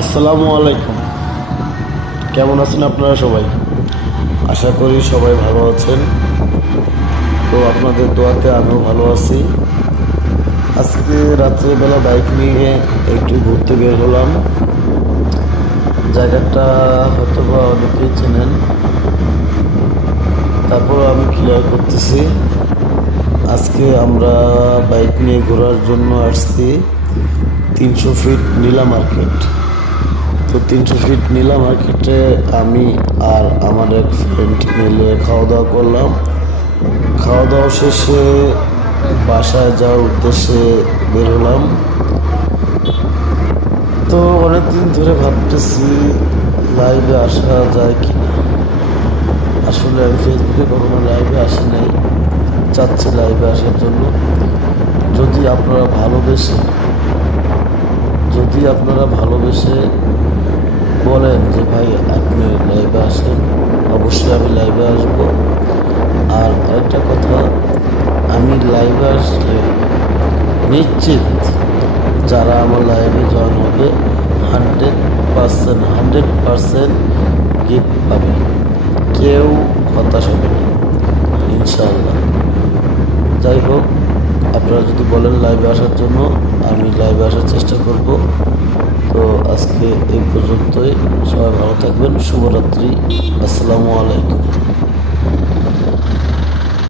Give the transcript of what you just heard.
আসসালামু আলাইকুম। কেমন আছেন আপনারা সবাই? আশা করি সবাই ভালো আছেন। তো আপনাদের দোয়াতে আমিও ভালো আছি। আজকে রাত্রেবেলা বাইক নিয়ে একটু ঘুরতে বের হলাম। জায়গাটা হয়তো বা অনেকেই চেনেন, তারপর আমি ক্লিয়ার করতেছি। আজকে আমরা বাইক নিয়ে ঘোরার জন্য আসছি 300 ফিট নীলা মার্কেট। তো 300 ফিট নীলা মার্কেটে আমি আর আমার এক ফ্রেন্ড মিলে খাওয়া দাওয়া করলাম। খাওয়া দাওয়া শেষে বাসায় যাওয়ার উদ্দেশ্যে বের হলাম। তো অনেকদিন ধরে ভাবতেছি লাইভে আসা যায় কি না। আসলে আমি ফেসবুকে কখনো লাইভে আসি নাই, চাচ্ছি লাইভে আসার জন্য। যদি আপনারা ভালোবেসে বলেন যে ভাই আপনি লাইভে আসেন, অবশ্যই আমি লাইভে আসবো। আর আরেকটা কথা, আমি লাইভে আসলে নিশ্চিত যারা আমার লাইভে জয়েন হবে 100% গিফট পাবে। কেউ হতাশ হবে না ইনশাআল্লাহ। যাই হোক, আপনারা যদি বলেন লাইভে আসার জন্য, আমি লাইভে আসার চেষ্টা করব। তো আজকে এই পর্যন্তই। সবাই ভালো থাকবেন। শুভরাত্রি। আসসালামু আলাইকুম।